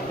FB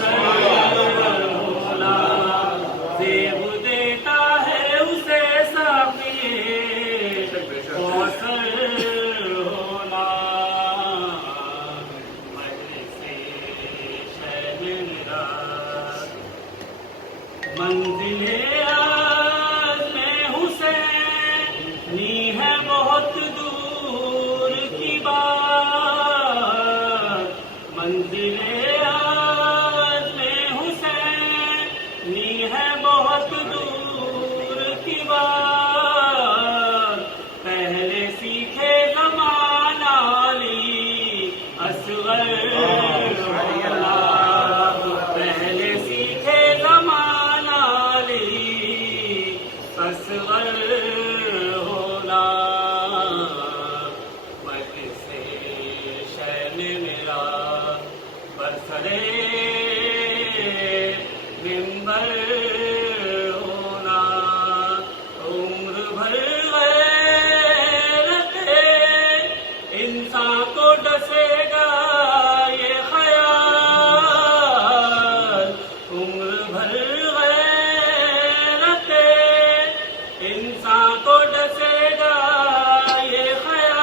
ہونا زیب دیتا ہے اسے ساقی کوثر ہونا مجلس شہر میرا منزل میں حسینی ہے بہت دور کی بات منزل میں حسینی ہے بہت دور کی بات پہلے سیکھے زمان علی اصغر ہونا پہلے سیکھے زمان علی اصغر ہونا مجلس شہر میرا برسرے منبر ہونا عمر بھر غیرت انسان کو ڈسے گا یہ خیال عمر بھر غیرت انسان کو ڈسے گا یہ خیال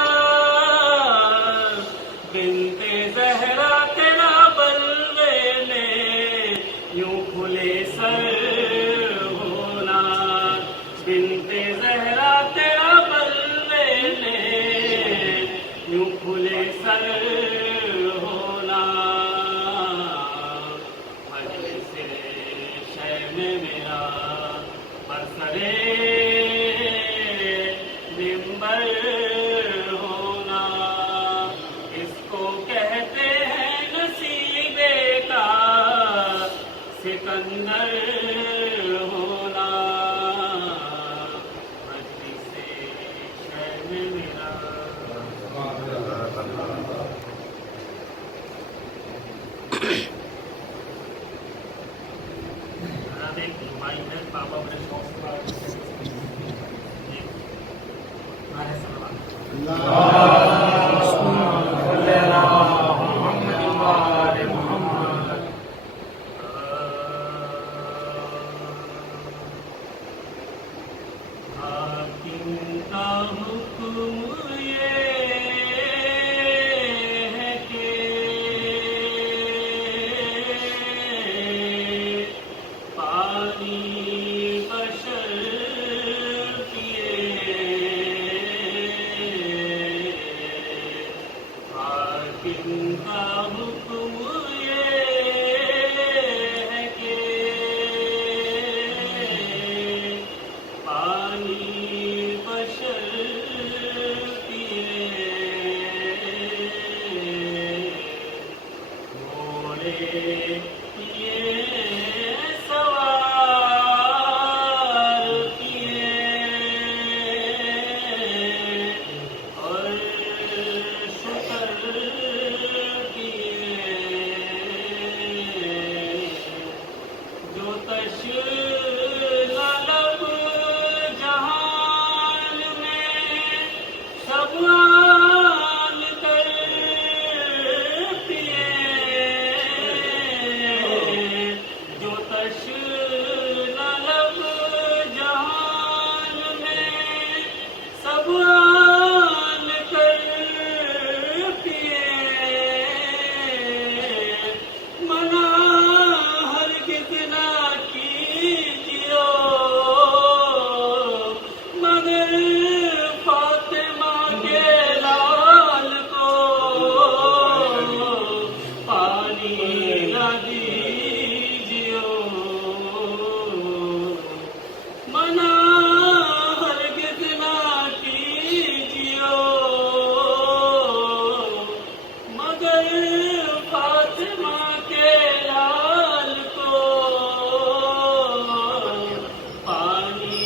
بنت زہرا تیرا بلوے میں یوں کھلے سر ہونا بنت زہرا تیرا بلوے میں یوں کھلے سر ہونا مجلس شہر میرا برسرے منبر ہونا اس کو کہتے ہیں نصیبے کا سکندر ہونا مجلس شہر میرا ایک ریمائنڈر پاپا بڑے شوق سے بات کرتے ہیں نعرہ سلام حاکم کا حکم یہ ہے کہ پانی بشر پیے حاکم کا حکم یہ ہے کہ پانی بشر پیے گھوڑے یہ سوار کیے اور شکر کیے جو لب جہان میں سب آن کر پیے جو لب جہان میں سب آن کر پیے منع ہرگز نہ کیجیو مگر فاطمہ کے لال کو پانی نہ دیجیو منع ہرگز نہ کیجیو مگر فاطمہ کے لال کو پانی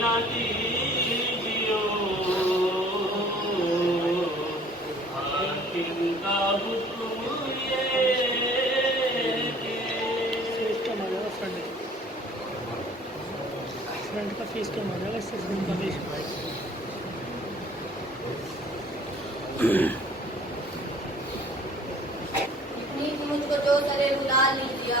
نہ دیجیو حاکم کا حکم یہ کہ فیس کم آ جائے گا فرنٹ کا فیس کم آ جائے گا اس سے فرنٹ کا فیس اتنی مجھ کو جو کرے بلا لیجیے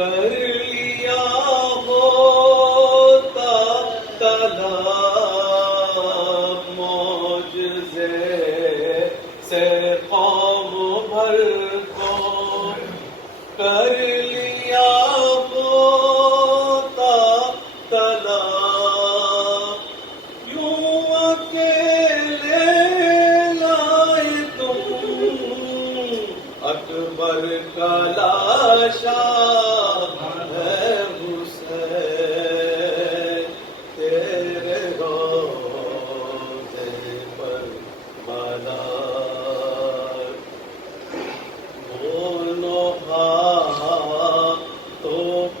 کر لیا ہوتا طلب معجزے سے قوم بھر کو، کر لیا ہوتا طلب یوں اکیلے لائے تم اکبر کا لاشا ہے حسین، تیرے روضے پر بالا دونوں ہاتھوں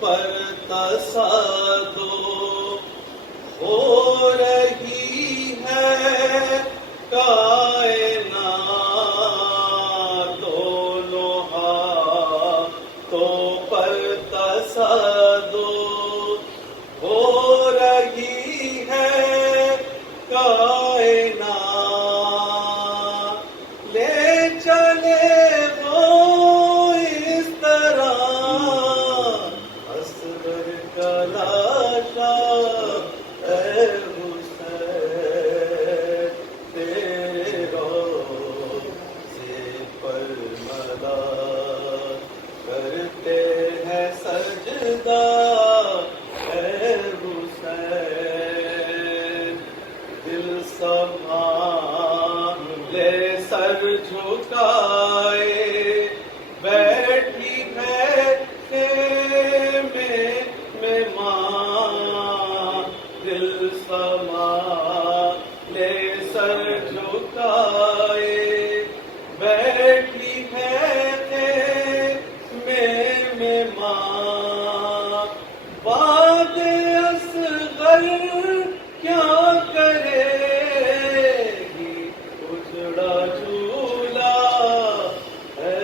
پر تصادم ہو رہی ہے کائنات، دونوں ہاتھوں پر تصادم ہو رہی ہے کائنات، لے چلے وہ اس طرح اصغر کا لاشا اے حسین، تیرے روضے پر مدار کرتے ہیں سجدہ اے حسین، دل سنبھال لے سر جھکائے بیٹھی ہے خیمے میں ماں، دل سنبھال لے سر جھکائے بیٹھی ہے خیمے میں ماں، باد اصغر کیا کرے گی اجڑا جھولا اے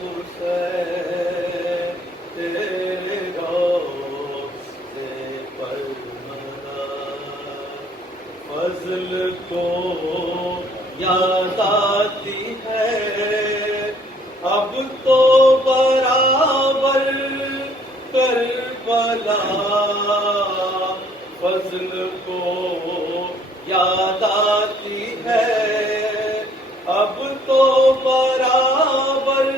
حسین، تیرے روضے پر مدار، فضل کو یاد آتی ہے اب تو برابر کربلا، فضل کو یاد آتی ہے اب تو برابر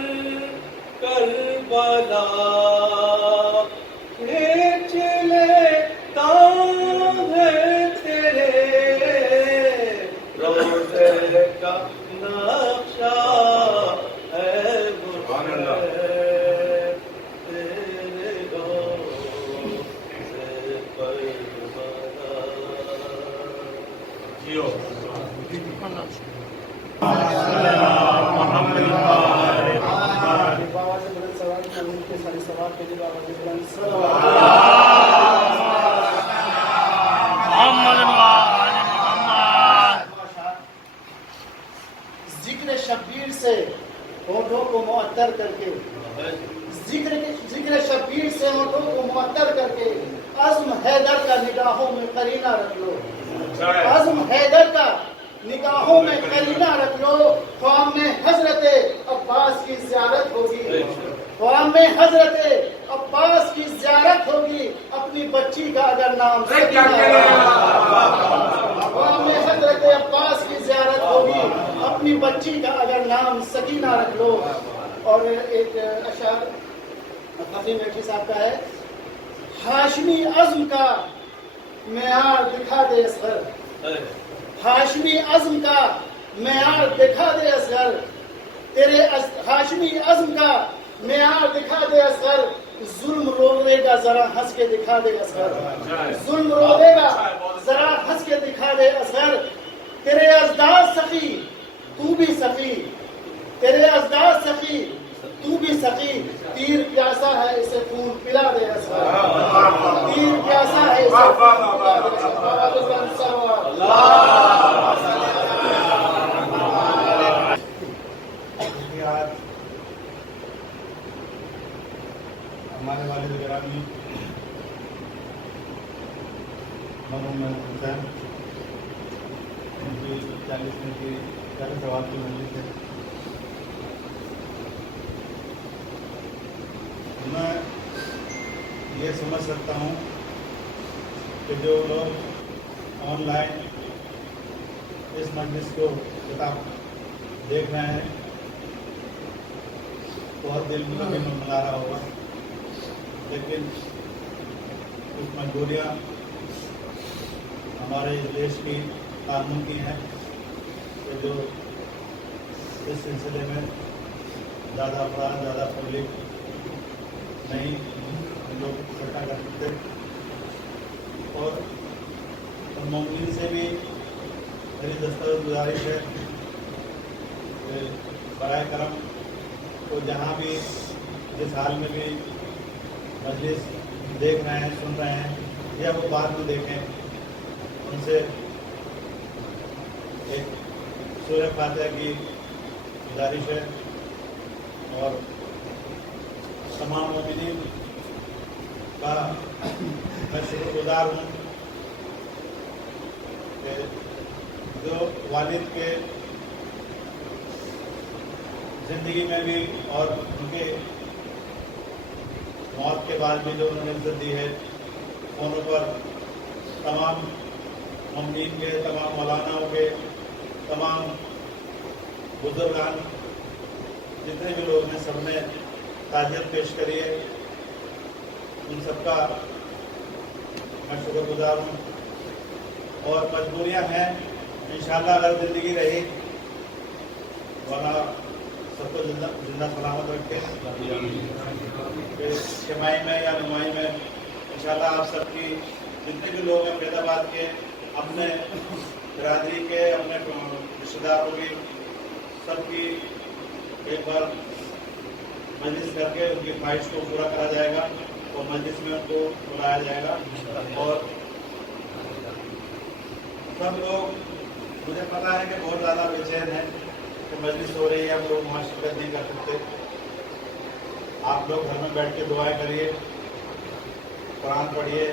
کربلا، کھینچ لیتا ہے تیرے روضے کا نقشہ اے حسین، تیرے روضے پر مدار۔ جیو بابا سے بڑے سوال کرنے کے سارے سوال کے لیے بابا سے بلند ذکر شبیر سے ہونٹوں کو معطر کر کے، ذکر شبیر سے ہونٹوں کو معطر کر کے، عزم حیدر کا نگاہوں میں قرینہ رکھ لو، عزم حیدر کا نگاہوں میں قرینہ رکھ لو، خواب میں حضرت عباس کی زیارت ہوگی، خواب میں حضرت عباس کی زیارت ہوگی، اپنی بچی کا اگر نام سکینہ، خواب میں حضرت عباس کی زیارت ہوگی، اپنی بچی کا اگر نام سکینہ رکھ لو۔ اور ایک اشعار حفیظ میٹھی صاحب کا ہے، ہاشمی عزم کا معیار دکھا دے اصغر، ہاشمی عزم کا معیار دکھا دے اصغر، تیرے ہاشمی عزم کا معیار دکھا دے اصغر، ظلم روے گا ذرا ہنس کے دکھا دے اصغر، ظلم روے گا ذرا ہنس کے دکھا دے اصغر، تیرے ازداد سخی تو بھی سخی، تیرے ازداد سخی تو بھی سخی، تیر پیاسا ہے اسے خون پلا دے اصغر، تیر پیاسا ہے اسے خون پلا دے اصغر۔ ہمارے والد گرامی مرحوم حسین ان کی 40 دن کی 40 سوال کی مجلس ہے۔ میں یہ سمجھ سکتا ہوں کہ جو لوگ آن لائن اس مجلس کو کتاب دیکھ رہے ہیں بہت دل میں ملا رہا ہوگا، لیکن کچھ مجبوریاں ہمارے دیش کی قانون کی ہیں کہ جو اس سلسلے میں زیادہ افراد زیادہ پبلک نہیں لوگ اکٹھا کر سکتے، اور مومنین سے بھی میری دستاویز گزارش ہے کہ برائے کرم تو جہاں بھی جس حال میں بھی مجلس دیکھ رہے ہیں سن رہے ہیں یا وہ بعد میں دیکھیں، ان سے ایک سورہ فاتحہ کی گزارش ہے، اور تمام مومنین کا میں شکر گزار ہوں کہ جو والد کے زندگی میں بھی اور ان کے موت کے بعد بھی جو انہوں نے عزت دی ہے، فونوں پر تمام مومنین کے، تمام مولاناؤں کے، تمام بزرگان جتنے بھی لوگ ہیں سب نے تعزیت پیش کری ہے، ان سب کا میں شکر گزار ہوں، اور مجبوریاں ہیں انشاءاللہ اگر زندگی رہی ورنہ سب کو زندہ سلامت رکھے شمائی میں یا نمائی میں انشاءاللہ آپ سب کی جتنے بھی لوگ ہیں فیض آباد کے، اپنے برادری کے، اپنے رشتہ داروں کی، سب کی ایک بار مجلس کر کے ان کی خواہش کو پورا کرا جائے گا اور مجلس میں ان کو بلایا جائے گا، اور سب لوگ مجھے پتا ہے کہ بہت زیادہ بے چین ہیں کہ مجلس ہو رہی ہے، ہم لوگ وہاں شرکت نہیں کر سکتے۔ آپ لوگ گھر میں بیٹھ کے دعائیں کریے، قرآن پڑھیے،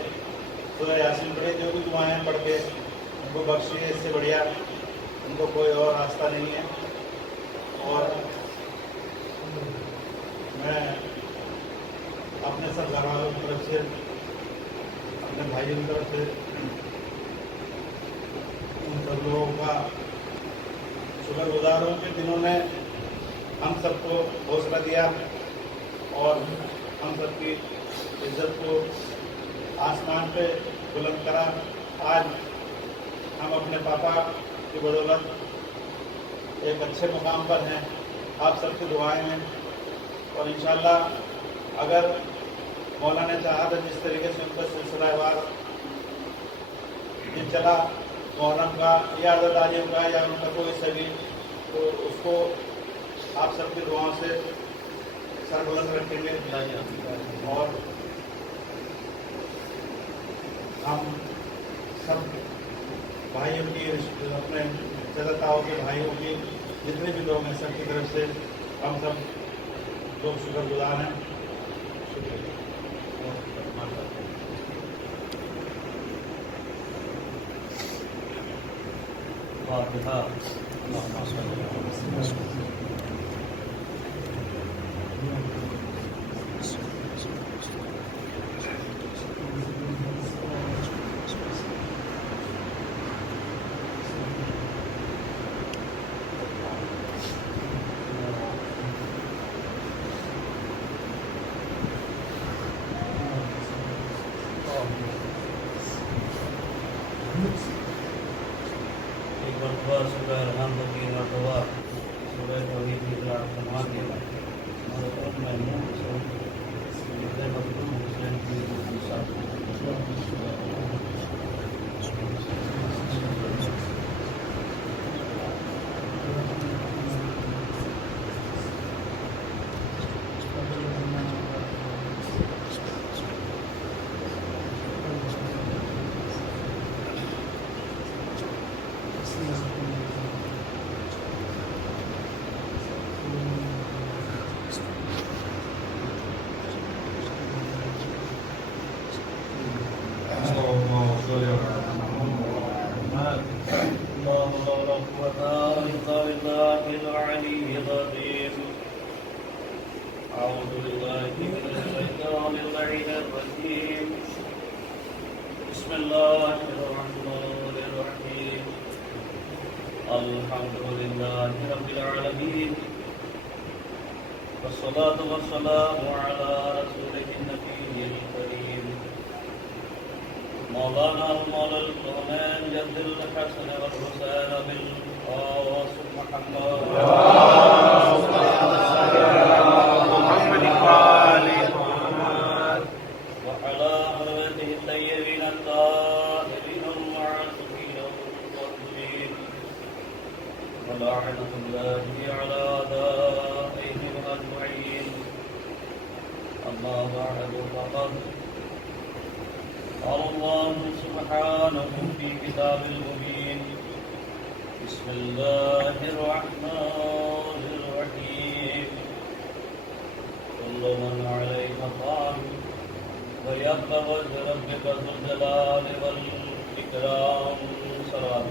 سورہ یاسین پڑھیے، جو بھی دعائیں پڑھ کے ان کو بخشیے، اس سے بڑھیا ان کو کوئی اور راستہ نہیں ہے۔ اور میں اپنے سب گھر والوں کی طرف سے، اپنے بھائیوں کی طرف سے ان سب لوگوں کا شکر گزار ہوں کہ جنہوں نے ہم سب کو حوصلہ دیا اور ہم سب کی عزت کو آسمان پہ بلند کرا۔ آج ہم اپنے پاپا کی بدولت ایک اچھے مقام پر ہیں، آپ سب کی دعائیں ہیں، اور انشاءاللہ اگر مولا نے چاہا تو جس طریقے سے ان کا سلسلہ وار یہ چلا محرم کا یا عزاداریوں کا یا ان کا کوئی سبھی، تو اس کو آپ سب کی دعاؤں سے سربلند رکھیں گے، اور ہم سب بھائیوں کی، اپنے چلتاؤں کے بھائیوں کی جتنے بھی لوگ ہیں سب کی طرف سے ہم سب لوگ شکر گزار ہیں۔ شکریہ۔ فاتحہ۔ ایک مرتبہ صبح رحمان کو 3 مرتبہ صبح توحید کی قرآن سما کے محترم محمود حسین مخدوم حسین کی ساتھ أعوذ بالله من الشيطان الشيطان اللعين الرجيم بسم الله الرحمن الرحيم الحمد لله رب العالمين والصلاة والسلام على رسوله النبي الكريم مولانا المولى الكونين جد الحسن والحسين بالقاسم محمد وعلى آله الطيبين الطاهرين المعصومين المقدسين ولعنة الله على أعدائهم أجمعين أما بعد فقد قال الله سبحانه في كتاب المبين بسم الله الرحمن الرحيم كل من عليها فان ويبقى وجه ربك ذو الجلال والإكرام صلاة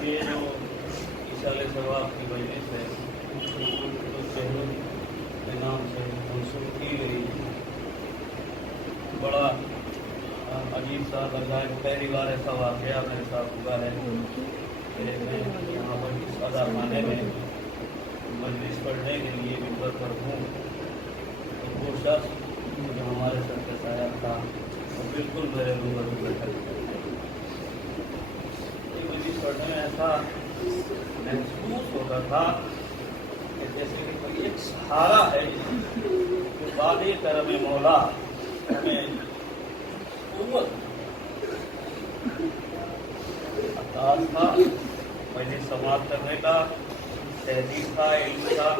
یہ جو ایصال ثواب کی مجلس ہے کے نام سے منسوخ کی گئی بڑا عجیب سا عجائب پہلی بار ایسا واقعہ میرے ساتھ ہوا ہے کہ میں یہاں پر اس ادا خانے میں مجلس پڑھنے کے لیے ممبر پر ہوں تو وہ شخص جو ہمارے سر کے سایہ تھا وہ بالکل میرے روبرو بیٹھا مجلس پڑھنے میں ایسا محسوس ہوتا تھا کہ جیسے کہ کوئی ایک سہارا ہے جو بعد کرم مولا ہمیں قوت انداز تھا مجلس سماعت کرنے کا تحریر تھا علم تھا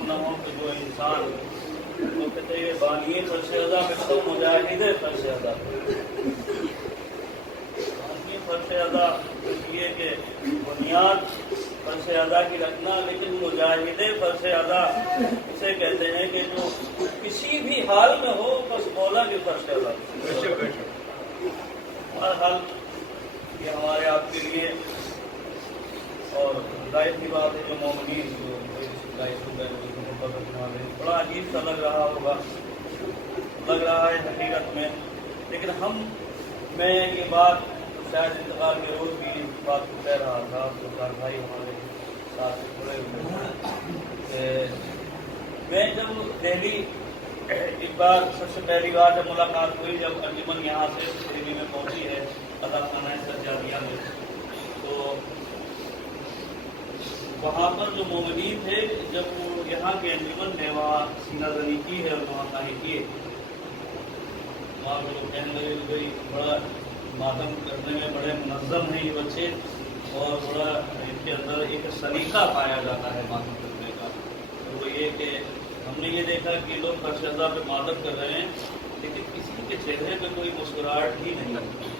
نہ ہو کہ جو انسان وہ کہتے ہیں بانی فرش ادا میں تو مجاہد فرش ادا فرش ادا یہ کہ بنیاد فرش ادا کی رکھنا لیکن مجاہد فرش ادا اسے کہتے ہیں کہ جو کسی بھی حال میں ہو بس مولا کی فرش ادا ہر حال یہ ہمارے آپ کے لیے اور ظاہر کی بات ہے جو مومنین جو بڑا عجیب سا لگ رہا ہوگا لگ رہا ہے حقیقت میں لیکن میں یہ بات شاید انتقال کے روز بھی بات کو کہہ رہا تھا سلطان بھائی ہمارے ساتھ جڑے ہوئے میں جب دہلی ایک بار سب سے پہلی بار جب ملاقات ہوئی جب انجمن یہاں سے دہلی میں پہنچی ہے ادا خانہ سجادیہ میں تو وہاں پر جو مومنین تھے جب وہ یہاں کے انجمن نے وہاں سینہ زنی کی ہے اور وہاں کہیں کیے وہاں پہ لوگ کہنے لگے کہ بڑا ماتم کرنے میں بڑے منظم ہیں یہ بچے اور بڑا ان کے اندر ایک سلیقہ پایا جاتا ہے ماتم کرنے کا تو وہ یہ کہ ہم نے یہ دیکھا کہ لوگ فرشدہ پہ ماتم کر رہے ہیں لیکن کسی کے چہرے پہ کوئی مسکراہٹ ہی نہیں ہے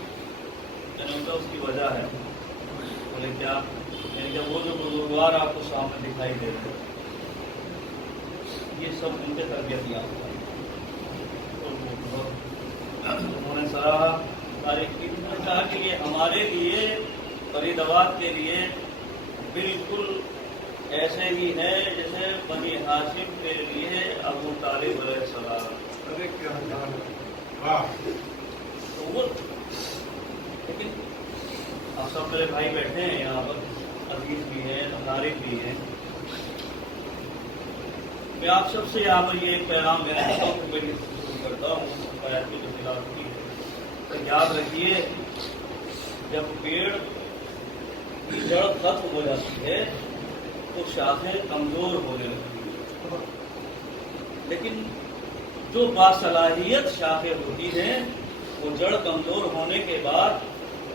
ان کا اس کی وجہ ہے بولے کیا یعنی کہ وہ جو بزرگوار آپ کو سامنے دکھائی دے رہے یہ سب ان کے تربیت یافتہ ہے انہوں نے سراہا تاریخ کی کہا کہ یہ ہمارے لیے فرید آباد کے لیے بالکل ایسے ہی ہے جیسے بنی ہاشم کے لیے ابو طالب علیہ السلام لیکن آپ سب میرے بھائی بیٹھے ہیں یہاں پر عزیز بھی ہیں اقارب بھی ہیں میں آپ سب سے یہاں پر یہ ایک پیغام دینا چاہتا ہوں میں شروع کرتا ہوں آیت کی جو تلاوت کی تو یاد رکھیے جب پیڑ کی جڑ ختم ہو جاتی ہے تو شاخیں کمزور ہونے لگتی ہیں لیکن جو باصلاحیت شاخیں ہوتی ہیں وہ جڑ کمزور ہونے کے بعد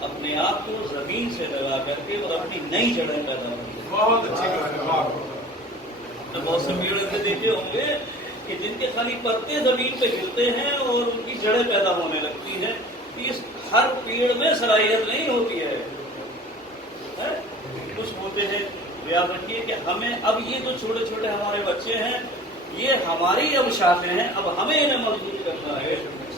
اپنے آپ کو زمین سے لگا کر کے اور اپنی نئی جڑیں پیدا ہوتی ہیں بہت اچھی بات ہے بہت سے پیڑ ایسے دیکھے ہوں گے کہ جن کے خالی پتے زمین پہ گرتے ہیں اور ان کی جڑیں پیدا ہونے لگتی ہیں اس ہر پیڑ میں صلاحیت نہیں ہوتی ہے کچھ ہوتے ہیں یاد رکھیے کہ ہمیں اب یہ جو چھوٹے چھوٹے ہمارے بچے ہیں یہ ہماری اب شاخیں ہیں اب ہمیں انہیں مضبوط کرنا ہے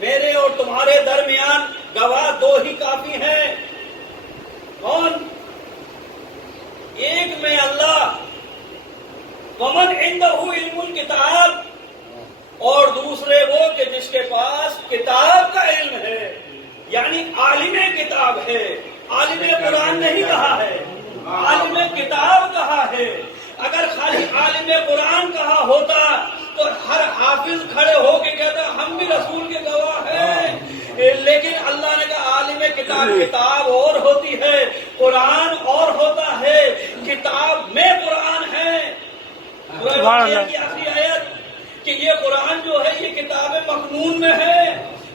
میرے اور تمہارے درمیان گواہ دو ہی کافی ہیں. کون؟ ایک میں اللہ، ومن عنده علم الکتاب، اور دوسرے وہ کہ جس کے پاس کتاب کا علم ہے، یعنی عالم کتاب ہے. عالم قرآن نہیں کہا ہے، عالم کتاب کہا ہے. اگر خالی عالم قرآن کہا ہوتا تو ہر حافظ کھڑے ہو کے کہتا ہم بھی رسول کے گواہ ہیں. لیکن اللہ نے کہا عالم کتاب، کتاب اور ہوتی ہے، قرآن اور ہوتا ہے. کتاب میں قرآن ہے. کی آخری آیت کہ یہ قرآن جو ہے یہ کتاب مخنون میں ہے.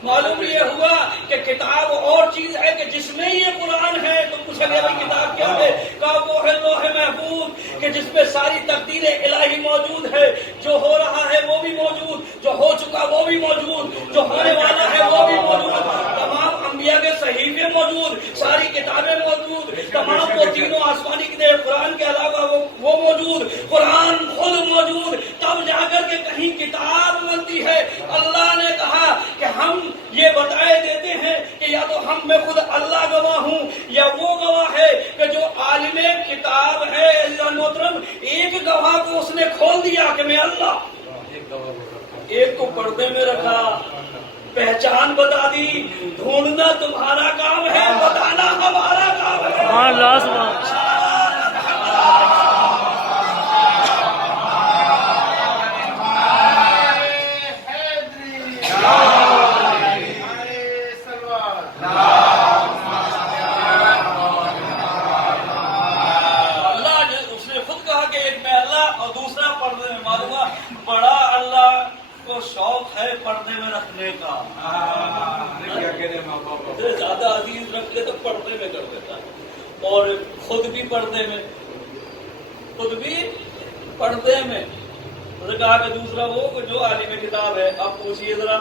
معلوم یہ ہوا کہ کتاب اور چیز ہے کہ جس میں یہ قرآن ہے. تو پوچھا گیا بھائی کتاب کیا ہے؟ کہا وہ ہے لوح محفوظ کہ جس میں ساری تقدیر الہی موجود ہے. جو ہو رہا ہے وہ بھی موجود، جو ہو چکا وہ بھی موجود، جو ہونے والا ہے وہ بھی موجود. تمام انبیاء کے صحیفے موجود، ساری کتابیں موجود، تمام وہ تینوں آسمانی کتاب قرآن کے علاوہ وہ موجود، قرآن خود موجود. تب جا کر کے کہیں کتاب بنتی ہے. اللہ نے کہا کہ ہم یہ بتائے دیتے ہیں کہ یا تو ہم میں خود اللہ گواہ ہوں یا وہ گواہ ہے کہ جو عالم کتاب ہے. عزیزان محترم، ایک گواہ کو اس نے کھول دیا کہ میں اللہ. ایک کو پردے میں رکھا، پہچان بتا دی. ڈھونڈنا تمہارا کام ہے، بتانا ہمارا کام ہے. بڑا اللہ کو شوق ہے پردے میں رکھنے کا. زیادہ عزیز رکھ لے تو پردے میں کر دیتا ہے، اور خود بھی پردے میں، خود بھی پردے میں. اس نے کہا کہ دوسرا وہ جو عالم کتاب ہے. اب پوچھیے ذرا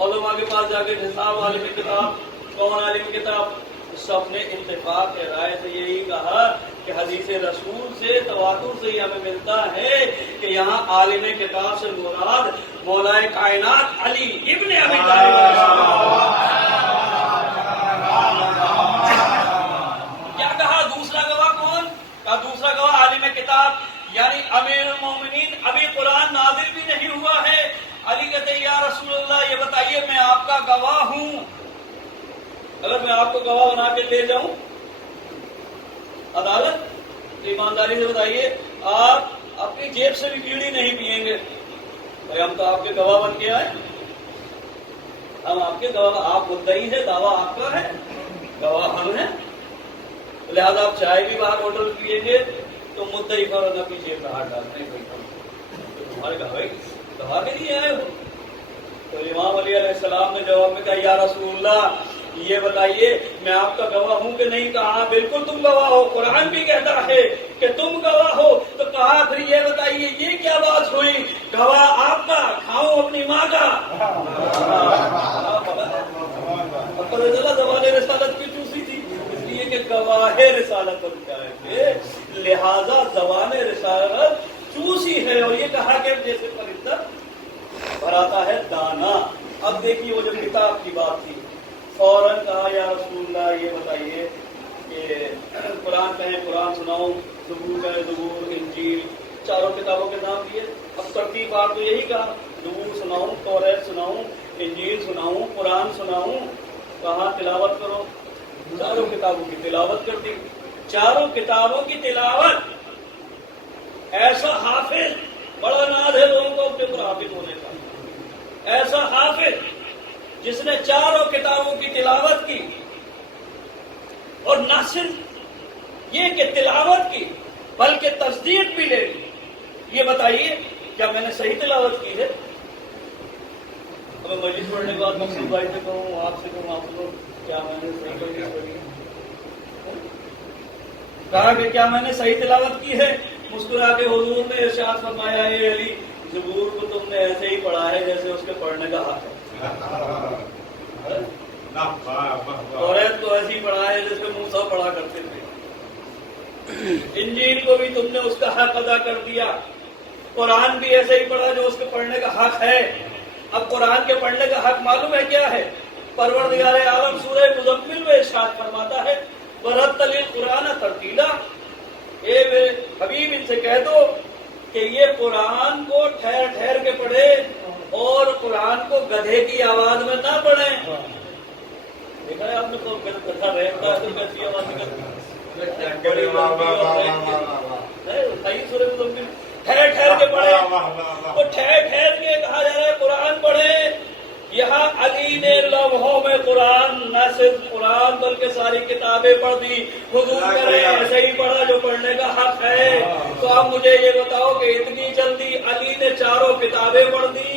علماء کے پاس جا کے حساب عالم کتاب کون عالم کتاب؟ سب نے اتفاق کے رائے سے یہی کہا کہ حدیث رسول سے تواتر سے ہمیں ملتا ہے کہ یہاں عالم کتاب سے مراد مولائے کائنات علی ابن ابی طالب. کیا کہا دوسرا گواہ کون؟ کہا دوسرا گواہ عالم کتاب، یعنی امیر المومنین. ابھی قرآن نازل بھی نہیں ہوا ہے. علی کہتے یا رسول اللہ یہ بتائیے میں آپ کا گواہ ہوں، اگر میں آپ کو گواہ بنا کے لے جاؤں عدالت، ایمانداری سے بتائیے آپ اپنی جیب سے بھی بیڑی نہیں پیئیں گے؟ بھائی ہم تو آپ کے گواہ بن کے آئے، ہم آپ کے گواہ، آپ مدعی ہے، دعویٰ آپ کا ہے، گواہ ہم ہیں. لہذا آپ چائے بھی باہر ہوٹل پیئیں گے تو مدعی پر اپنی جیب میں ہاتھ ڈالتے ہیں، تمہارے گواہ کے لیے آئے ہو. تو امام علی علیہ السلام نے جواب میں کہا یا رسول اللہ یہ بتائیے میں آپ کا گواہ ہوں کہ نہیں؟ کہا بالکل تم گواہ ہو، قرآن بھی کہتا ہے کہ تم گواہ ہو. تو کہا پھر یہ بتائیے یہ کیا بات ہوئی؟ گواہ آپ کا، کھاؤں اپنی ماں کا. زبان رسالت کی چوسی تھی، اس لیے کہ گواہ رسالت بن جائیں گے، لہذا زبان رسالت چوسی ہے. اور یہ کہا کہ جیسے پرندہ بھراتا ہے دانا. اب دیکھیے وہ جو کتاب کی بات تھی، فوراً کہا یا رسول اللہ یہ بتائیے کہ قرآن کہیں قرآن سناؤں، زبور کہیں زبور، انجیل، چاروں کتابوں کے نام دیے. اب ترتیب بات تو یہی کہا زبور سناؤں، توریت سناؤں، انجیل سناؤں، قرآن سناؤں. کہاں تلاوت کرو، چاروں کتابوں کی تلاوت کر دی. چاروں کتابوں کی تلاوت. ایسا حافظ، بڑا ناز ہے لوگوں کو اپنے پر حافظ ہونے کا، ایسا حافظ جس نے چاروں کتابوں کی تلاوت کی. اور نہ صرف یہ کہ تلاوت کی بلکہ تصدیق بھی لے لی. یہ بتائیے کیا میں نے صحیح تلاوت کی ہے؟ اب مجلس پڑھنے کے بعد مقصود بھائی سے کہوں، آپ سے کہوں، آپ لوگ کیا میں نے صحیح پڑھی؟ کہا کہ کیا میں نے صحیح تلاوت کی ہے؟ مسکرا کے حضور نے ارشاد فرمایا اے علی زبور کو تم نے ایسے ہی پڑھا ہے جیسے اس کے پڑھنے کا حق ہے. توریت کو ایسے ہی پڑھا ہے جیسے موسیٰ پڑھا کرتے تھے. انجیل کو بھی تم نے اس کا حق ادا کر دیا. قرآن بھی ایسے ہی پڑھا جو اس کے پڑھنے کا حق ہے. اب قرآن کے پڑھنے کا حق معلوم ہے کیا ہے؟ پروردگار عالم سورہ مزمل میں ارشاد فرماتا ہے وَرَتَّلِ الْقُرْآنَ تَرْتِیلًا، اے میرے حبیب ان سے کہہ دو کہ یہ قرآن کو ٹھہر ٹھہر کے پڑھے اور قرآن کو گدھے کی آواز میں نہ پڑھیں. دیکھا ہے آپ نے تو گدھا رہتا ہے تو کیسی آواز میں ٹھہر ٹھہر کے پڑھے. تو ٹھہر ٹھہر کے کہا جا رہا ہے قرآن پڑھے. یہاں علی نے لمحوں میں قرآن نہ صرف قرآن بلکہ ساری کتابیں پڑھ دی. حضور کرے ایسے ہی پڑھا جو پڑھنے کا حق ہے. تو آپ مجھے یہ بتاؤ کہ اتنی جلدی علی نے چاروں کتابیں پڑھ دی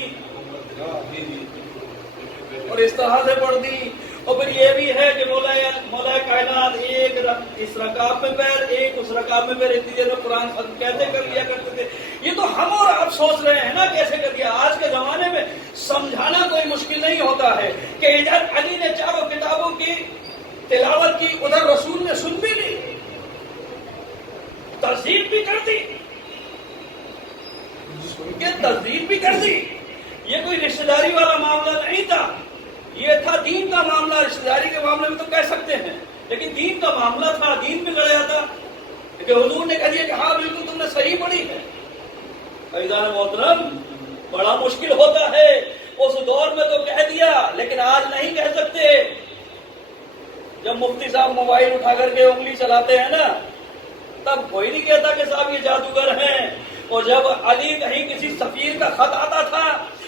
اور اس طرح سے پڑھ دی. اور پھر یہ بھی ہے کہ مولا کائنات ایک اس رکعت میں پیر ایک اس رکعت میں پیر اتنی دیر میں قرآن ختم کیسے کر لیا کرتے تھے. یہ تو ہم اور آپ سوچ رہے ہیں نا کیسے کر دیا. آج کے زمانے میں سمجھانا کوئی مشکل نہیں ہوتا ہے کہ ادھر علی نے چاروں کتابوں کی تلاوت کی, ادھر رسول نے سن بھی لی, تصدیق بھی کر دی, تصدیق بھی کر دی. یہ کوئی رشتہ داری والا معاملہ نہیں تھا, یہ تھا دین کا معاملہ. رشتہ داری کے معاملے میں تو کہہ سکتے ہیں, لیکن دین کا معاملہ تھا, دین بھی گڑیا تھا. کہ حضور نے کہہ دیا کہ ہاں بالکل تم نے صحیح پڑھی ہے. عزیزان محترم, بڑا مشکل ہوتا ہے. اس دور میں تو کہہ دیا, لیکن آج نہیں کہہ سکتے. جب مفتی صاحب موبائل اٹھا کر کے انگلی چلاتے ہیں نا, تب کوئی نہیں کہتا کہ صاحب یہ جادوگر ہیں. اور جب علی کہیں کسی سفیر کا خط آتا تھا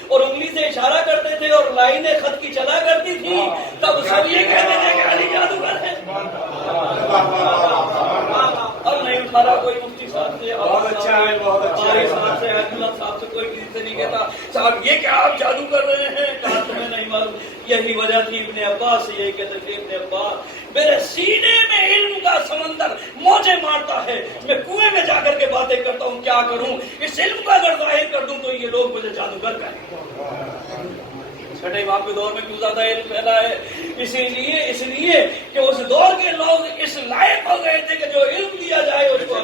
اور انگلی سے اشارہ کرتے تھے اور لائنیں خط کی چلا کرتی تھی, تب سب یہ کہتے تھے کہ علی جادوگر ہے. اب نہیں اٹھا رہا کوئی مفتی صاحب سے, صاحب سے کوئی کسی سے نہیں کہتا صاحب یہ کیا آپ جادو کر رہے ہیں, کہا تمہیں نہیں معلوم. یہی وجہ تھی ابن عباس سے یہی کہتے تھے ابن عباس میرے سینے میں علم کا سمندر موجیں مارتا ہے, میں کنویں میں جا کر کے باتیں کرتا ہوں, کیا کروں. اس علم کا اگر ظاہر کر دوں تو یہ لوگ مجھے جادوگر کہیں. چھٹے امام کے دور میں کیوں زیادہ علم پھیلا ہے؟ اس لیے کہ اس دور کے لوگ اس لائق ہو گئے تھے کہ جو علم دیا جائے اس کو.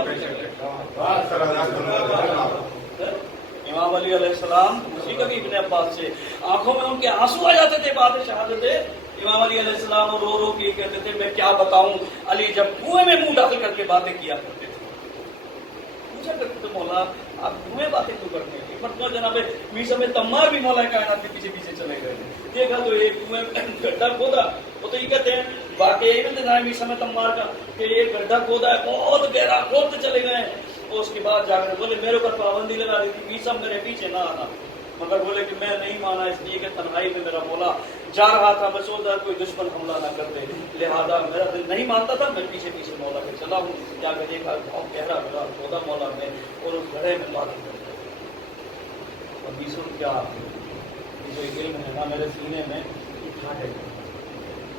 امام علی علیہ السلام اسی کا بھی ابن عباس سے آنکھوں میں ان کے آنسو آ جاتے تھے بات شہادت. امام علی علیہ السلام رو رو کے کہتے تھے میں کیا بتاؤں, علی جب کنویں میں منہ ڈال کر کے باتیں کیا کرتے تھے. پوچھا کرتے تھے مولا آپ کنویں باتیں کیوں کرتے ہیں؟ مطلب جناب میسا میں تمار بھی مولا کائنات کے پیچھے پیچھے چلے گئے. دیکھا تو ایک کنویں گڈھا کھودا, وہ تو یہ کہتے ہیں واقعی میں میسا میں تمار کا کہ ایک گڈھا کھودا ہے بہت گہرا, کھودتے چلے گئے. اور اس کے بعد جا کر بولے میرے اوپر پابندی لگا دی تھی میسا میرے پیچھے نہ آنا, مگر بولے کہ میں نہیں مانا اس لیے کہ تنہائی میں میرا مولا جا رہا تھا, میں سوچ رہا کوئی دشمن حملہ نہ کرتے, لہذا میرا دل نہیں مانتا تھا, میں پیچھے پیچھے مولا کے چلا ہوں. جا کے دیکھا بہت گہرا میرا کھودا مولا میں اور اس گھڑے میں بات کرتے. اور بیسوں کیا جو علم ہے نا میرے سینے میں اٹھا ہے,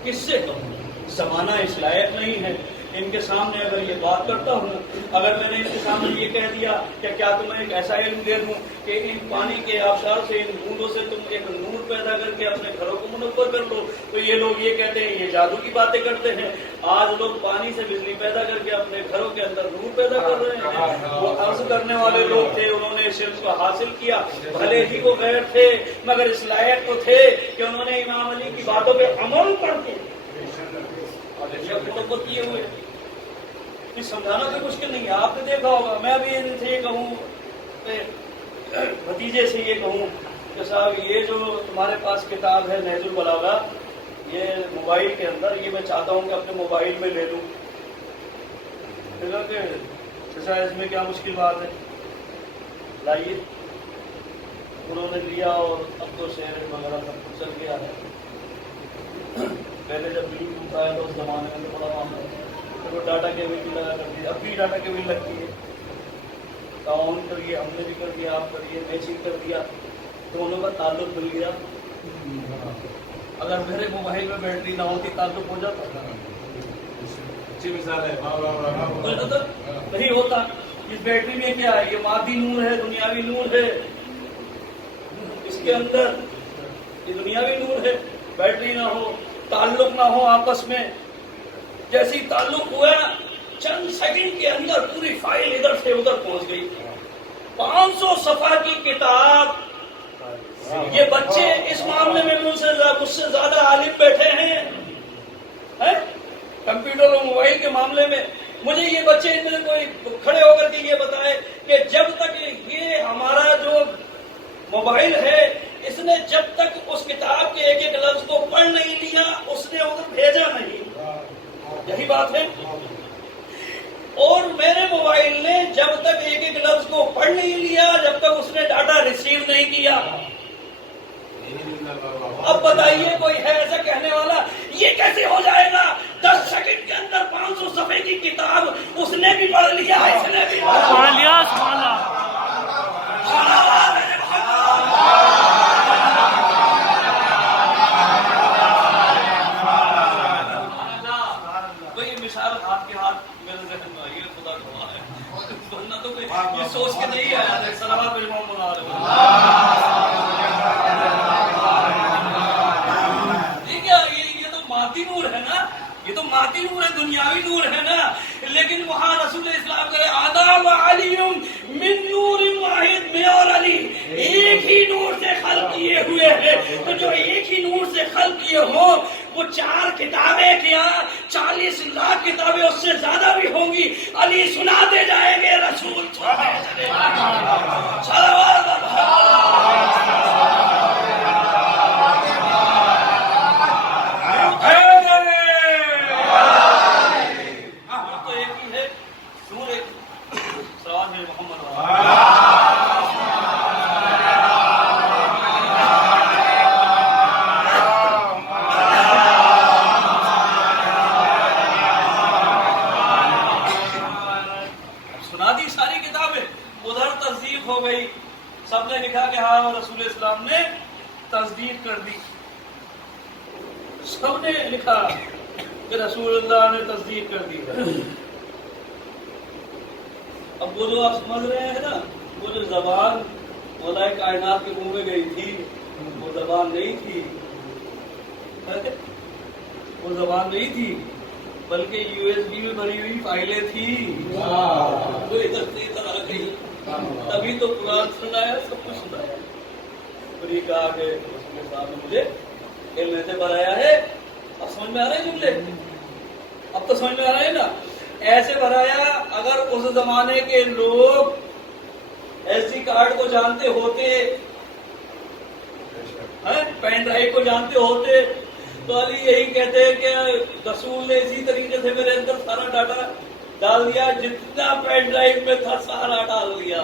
کس سے کہوں, زمانہ اس لائق نہیں ہے. ان کے سامنے اگر یہ بات کرتا ہوں, اگر میں نے ان کے سامنے یہ کہہ دیا کہ کیا تمہیں ایک ایسا علم دے دوں کہ ان پانی کے آبشار سے ان بوندوں سے تم ایک نور پیدا کر کے اپنے گھروں کو منور کر لو, تو یہ لوگ یہ کہتے ہیں یہ جادو کی باتیں کرتے ہیں. آج لوگ پانی سے بجلی پیدا کر کے اپنے گھروں کے اندر نور پیدا کر رہے ہیں. وہ عرض کرنے والے لوگ تھے, انہوں نے اس علم کو حاصل کیا, بھلے ہی وہ غیر تھے مگر اس لائق تو تھے کہ انہوں نے امام علی کی باتوں پہ عمل کر کے محبت کیے ہوئے. سمجھانا کوئی مشکل نہیں ہے, آپ نے دیکھا ہوگا. میں بھی ان سے یہ کہوں, بھتیجے سے یہ کہوں کہ صاحب یہ جو تمہارے پاس کتاب ہے نہج البلاغہ, یہ موبائل کے اندر, یہ میں چاہتا ہوں کہ اپنے موبائل میں لے لوں. کہ اس میں کیا مشکل بات ہے, لائیے. انہوں نے لیا اور اب تو شہر وغیرہ سب کچھ چل گیا ہے. پہلے جب بلوٹوتھ آیا تو اس زمانے میں بڑا معاملہ ہے, تو ڈاٹا کیبل لگا کر دی, اب بھی ڈاٹا کیبل لگتی ہے. آن کریے, ہم نے بھی کر دیا, آپ کریے, میچنگ کر دیا, دونوں کا تعلق مل گیا. اگر میرے موبائل میں بیٹری نہ ہوتی تعلق ہو جاتا, اچھی مثال ہے, نہیں ہوتا. اس بیٹری میں کیا ہے, یہ مادی نور ہے, دنیاوی نور ہے. اس کے اندر یہ دنیاوی نور ہے. بیٹری نہ ہو, تعلق نہ ہو آپس میں, جیسی تعلق ہوا چند سیکنڈ کے اندر پوری فائل ادھر سے ادھر پہنچ گئی. 500 صفحہ کی کتاب یہ بچے اس معاملے میں مجھ سے زیادہ عالم بیٹھے ہیں کمپیوٹر اور موبائل کے معاملے میں. مجھے یہ بچے ان میں کوئی کھڑے ہو کر کے یہ بتائے کہ جب تک یہ ہمارا جو موبائل ہے اس نے جب تک اس کتاب کے ایک ایک لفظ کو پڑھ نہیں لیا اس نے ادھر بھیجا نہیں. یہی بات ہے. اور میرے موبائل نے جب تک ایک ایک لفظ کو پڑھ نہیں لیا جب تک اس نے ڈاٹا ریسیو نہیں کیا. اب بتائیے کوئی ہے ایسا کہنے والا یہ کیسے ہو جائے گا؟ 10 سیکنڈ کے اندر 500 صفحے کی کتاب اس نے بھی پڑھ لیا اس نے بھی پڑھ لیا. بھائی مثال ہاتھ کے ہاتھ میرے ذہن میں آئی ہے. خدا گواہ ہے ورنہ تو یہ سوچ کے نہیں آیا. صلوات محمد نور ہے نا. یہ تو مادی نور ہے دنیاوی نور ہے نا. لیکن وہاں رسول اسلام کرے آدم علی من نور واحد. میں اور علی ایک ہی نور سے خلق کیے ہوئے ہیں. تو جو ایک ہی نور سے خلق کیے ہوں وہ 4 کتابیں کیا 40 لاکھ کتابیں اس سے زیادہ بھی ہوں گی. علی سناتے جائیں گے رسول سب نے لکھا کہ ہاں رسول اسلام نے تصدیق کر دی. سب نے لکھا کہ رسول اللہ نے تصدیق کر دی. اب وہ جو آپ سمجھ رہے ہیں نا وہ جو زبان مولا کائنات کے منہ میں گئی تھی وہ زبان نہیں تھی. وہ زبان نہیں تھی بلکہ USB میں بھری ہوئی فائلیں تھی. وہ ادھر سے ادھر آ گئی. تبھی تو قرآن سنایا سب کچھ سنایا. اور یہ کہا کہ رسول صاحب نے مجھے علم سے بھرایا ہے. اب سمجھ میں آ رہے ہیں جملے؟ اب تو سمجھ میں آ رہے ہیں نا. ایسے بھرایا اگر اس زمانے کے لوگ SD کارڈ کو جانتے ہوتے پین ڈرائیو کو جانتے ہوتے تو علی یہی کہتے ہیں کہ رسول نے اسی طریقے سے میرے اندر سارا ڈاٹا ڈال دیا جتنا پین ڈرائیو میں تھا سارا ڈال دیا.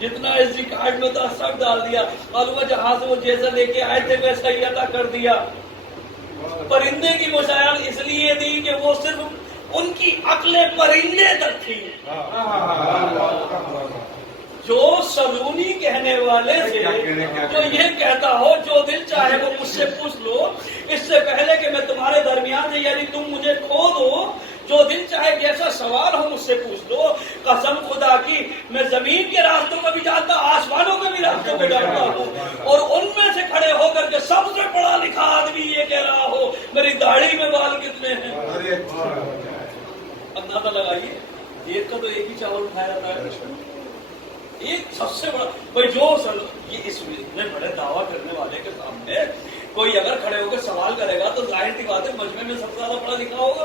جتنا SD کارڈ میں تھا سب ڈال دیا. معلوم ہے جہاں سے وہ جیسا لے کے آئے تھے ویسا ہی عطا کر دیا. پرندے کی مثال اس لیے دی کہ وہ صرف ان کی عقلیں پرندے تک تھی. جو سلونی کہنے والے سے جو یہ کہتا ہو جو دل چاہے وہ مجھ سے پوچھ لو اس سے پہلے کہ میں تمہارے درمیان سے یعنی تم مجھے کھو دو جو دل چاہے جیسا سوال ہو مجھ سے پوچھ لو. قسم خدا کی میں زمین کے راستوں کو بھی جانتا آسمانوں کے بھی راستوں کو جانتا ہوں. اور ان میں سے کھڑے ہو کر کے سب سے پڑھا لکھا آدمی یہ کہہ رہا ہو میری داڑھی میں بال کتنے ہیں. اندازہ لگائیے ایک کا تو ایک ہی چاول کھایا جاتا ہے. ایک سب سے بڑا بھائی جو یہ اس میں بڑے دعویٰ کرنے والے کے سامنے کوئی اگر کھڑے ہو کے سوال کرے گا تو ظاہر سی بات ہے مجمع میں سب سے زیادہ پڑھا لکھا ہوگا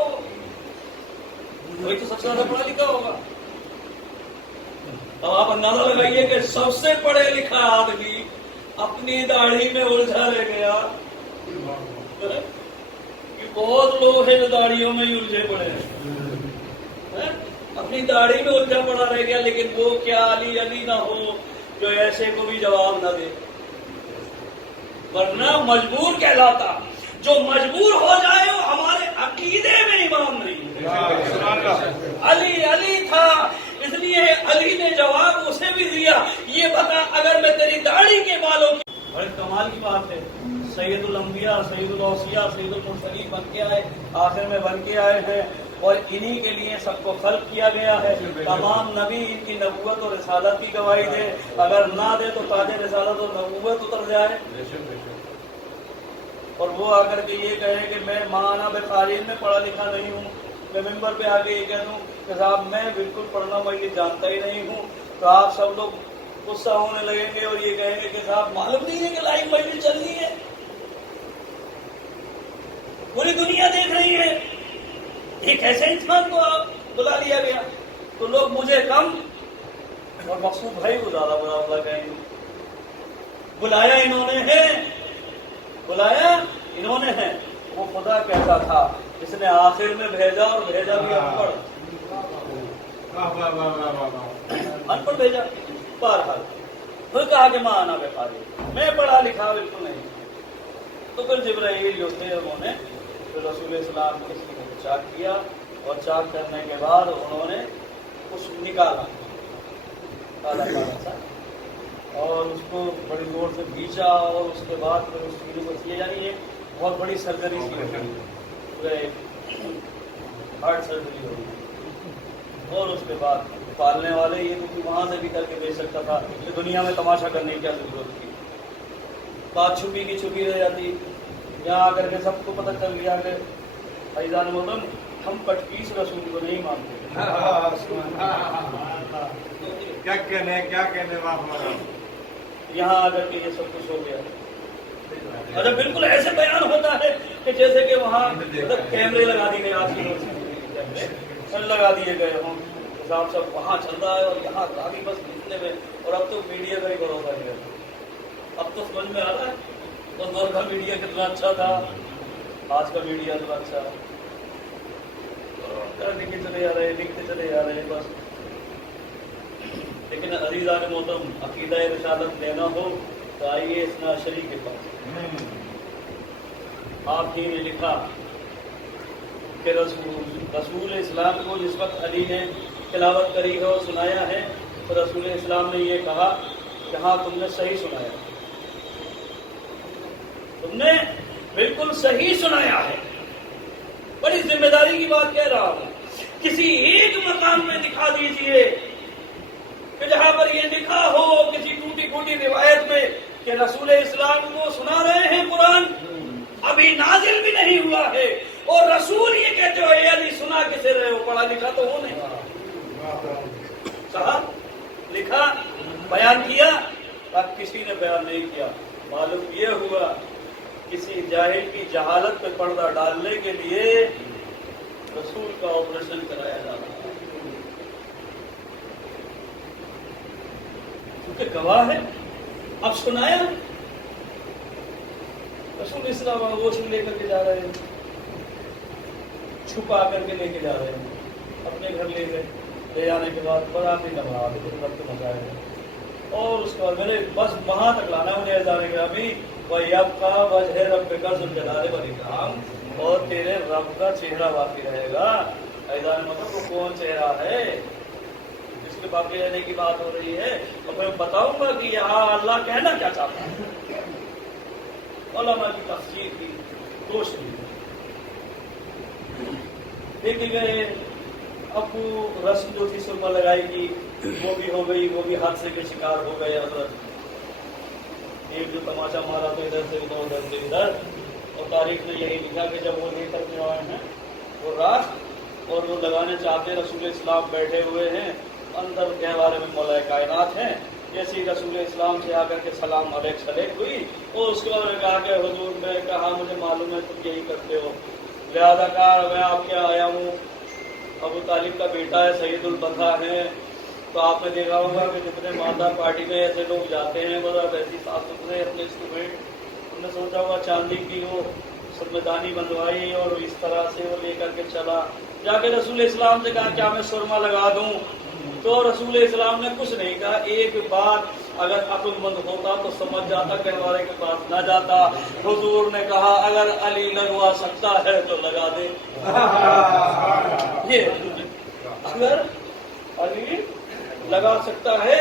وہی تو سب سے زیادہ پڑھا لکھا ہوگا. اب آپ اندازہ لگائیے کہ سب سے پڑھے لکھا آدمی اپنی داڑھی میں الجھا رہ گیا. بہت لوگ ہیں جو داڑھیوں میں ہی الجھے پڑے ہیں اپنی داڑھی میں الجھا پڑا رہ گیا. لیکن وہ کیا علی علی نہ ہو جو ایسے کو بھی جواب نہ دے ورنہ مجبور کہلاتا. جو مجبور ہو جائے وہ ہمارے عقیدے میں امام نہیں. علی علی تھا اس لیے علی نے جواب اسے بھی دیا یہ بتا اگر میں تیری داڑھی کے بالوں کی. بڑے کمال کی بات ہے. سید الانبیاء سید الاوصیاء سید المرسلین بن کے آئے آخر میں بن کے آئے ہیں اور انہی کے لیے سب کو خلق کیا گیا ہے. تمام نبی ان کی نبوت اور رسالت کی گواہی دے اگر نہ دے تو تاج رسالت اور نبوت اتر جائے. اور وہ آ کر کے یہ کہے کہ میں مانا بخارین میں پڑھا لکھا نہیں ہوں. میں ممبر پہ آ کے یہ کہہ دوں کہ صاحب میں بالکل پڑھنا میں یہ جانتا ہی نہیں ہوں. تو آپ سب لوگ غصہ ہونے لگیں گے اور یہ کہیں گے کہ صاحب معلوم نہیں ہے کہ لائیو مجلس چل رہی ہے، پوری دنیا دیکھ رہی ہے، ایک ایسے انسان کو بلا لیا گیا تو لوگ مجھے کم اور مقصود بھائی کو زیادہ بڑا کہیں گے. بلایا انہوں نے ہے. وہ خدا کہتا تھا اس نے آخر میں بھیجا اور بھیجا بھی ان پڑھ بھیجا. بہرحال پھر کہا کہ ماں آنا بتا دی، میں پڑھا لکھا بالکل نہیں. تو پھر جبرائیل جو تھے انہوں نے پھر رسول اسلام کو چاک کیا اور چاک کرنے کے بعد انہوں نے کچھ نکالا کالا سا اور اس کو بڑی زور سے بھیجا اور اس کے بعد پھر اس چیزوں کو کیا. یعنی یہ بہت بڑی سرجری سی ہوئی، ہارٹ سرجری ہوئی. اور اس کے بعد پالنے والے یہ تو وہاں سے بھی کر کے بھیج سکتا تھا کہ دنیا میں تماشا کرنے کی کیا ضرورت تھی. بات چھپی کی چھپی رہ جاتی. یہاں آ کر کے سب کو پتہ چل گیا کہ فیضان محترم ہم پٹکیس رسول کو نہیں مانتے. کیا کہنے یہاں آ کر کے یہ سب کچھ ہو گیا. اچھا بالکل ایسے بیان ہوتا ہے کہ جیسے کہ وہاں کیمرے لگا دیے گئے، آج کی کیمرے لگا دیے گئے ہوں، حساب سب وہاں چل رہا ہے اور یہاں راوی بس لکھنے میں. اور اب تو میڈیا کا ہی بھروسہ نہیں ہے. اب تو سمجھ میں آ رہا ہے اس دور کا میڈیا کتنا اچھا تھا، آج کا میڈیا اتنا اچھا ہے. لکھتے چلے جا رہے ہیں بس. لیکن عزیزان محترم عقیدہ رسالت لینا ہو تو آئیے اسنا شریف کے پاس. آپ ہی نے لکھا کہ رسول اسلام کو جس وقت علی نے تلاوت کری ہے اور سنایا ہے تو رسول اسلام نے یہ کہا کہ ہاں تم نے صحیح سنایا، تم نے بالکل صحیح سنایا ہے. بڑی ذمہ داری کی بات کہہ رہا ہوں. کسی ایک مقام میں دکھا دیجئے کہ جہاں پر یہ لکھا ہو کسی ٹوٹی پھوٹی روایت میں کہ رسول اسلام کو سنا رہے ہیں قرآن، ابھی نازل بھی نہیں ہوا ہے اور رسول یہ کہتے ہو اے علی سنا کسے رہے ہو، پڑھا لکھا تو ہو نہیں. صاحب لکھا بیان کیا، اب کسی نے بیان نہیں کیا. معلوم یہ ہوا کسی جاہل کی جہالت پہ پردہ ڈالنے کے لیے رسول کا آپریشن کرایا جا رہا ہے. کیونکہ گواہ ہے. اب سنایا رسول اسلام گوشت لے کر کے جا رہے ہیں، چھپا کر کے لے کے جا رہے ہیں، اپنے گھر لے گئے. لے جانے کے بعد بڑا بھی گھبرا وقت مچائے اور اس کے بعد میرے بس وہاں تک لانا ہے مجھے جانے کا بھی وہی اب کا وجہ رب کا ذوالجلال والاکرام، اور تیرے رب کا چہرہ باقی رہے گا. ایضان مطلب وہ کون چہرہ ہے جس کے باقی رہنے کی بات ہو رہی ہے. اور میں بتاؤں گا کہ یہاں اللہ کہنا کیا چاہتا ہے. علماء کی تفسیر کی روشنی دیکھے گئے. اب وہ رسم جو تھی سرما لگائی گی وہ بھی ہو گئی، وہ بھی حادثے کے شکار ہو گئے. حضرت ایک جو تماشا مارا تو ادھر سے ادھر، ادھر سے ادھر. اور تاریخ نے یہی لکھا کہ جب وہ لے کرنے آئے ہیں وہ رات اور وہ لگانے چاہتے رسول اسلام بیٹھے ہوئے ہیں اندر کے بارے میں مولا کائنات ہیں. جیسے رسول اسلام سے آ کر کے سلام علیک سلیک ہوئی اور اس کے بعد نے کہا کہ حضور میں کہا مجھے معلوم ہے تم یہی کرتے ہو، لہذا کہا میں آپ کے آیا ہوں. ابو طالب کا بیٹا ہے، سید البطا ہے. تو آپ نے دیکھا ہوگا کہ جتنے مالدار پارٹی میں ایسے لوگ جاتے ہیں بس ایسی صاف ستھرے اپنے انسٹرومنٹ، انہوں نے سوچا ہوگا چاندی کی وہ سرمدانی بنوائی اور اس طرح سے وہ لے کر کے چلا. جا کے رسول اسلام سے کہا کیا میں سرما لگا دوں؟ تو رسول اسلام نے کچھ نہیں کہا. ایک بات اگر عقل مند ہوتا تو سمجھ جاتا کہ ہمارے کے پاس نہ جاتا. حضور نے کہا اگر علی لگوا سکتا ہے تو لگا دے. یہ اگر علی لگا سکتا ہے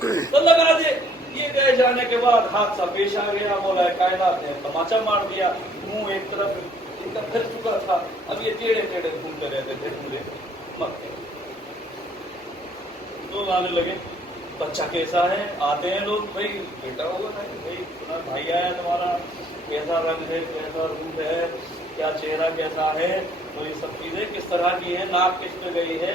تو لگا دے. یہ گئے جانے کے بعد حادثہ پیش آ گیا. مولا کائنات نے تماچا مار دیا. منہ ایک طرف پھر چکا تھا، اب یہ ٹیڑھے ٹیڑھے گھومتے رہتے تھے پورے مکے. لوگ آنے لگے بچہ کیسا ہے؟ آتے ہیں لوگ، بھائی بیٹا ہوگا بھائی بھائی آیا تمہارا، کیسا رنگ ہے، کیسا روپ ہے، کیا چہرہ کیسا ہے، تو یہ سب چیزیں کس طرح کی ہیں، ناک کس پہ گئی ہے.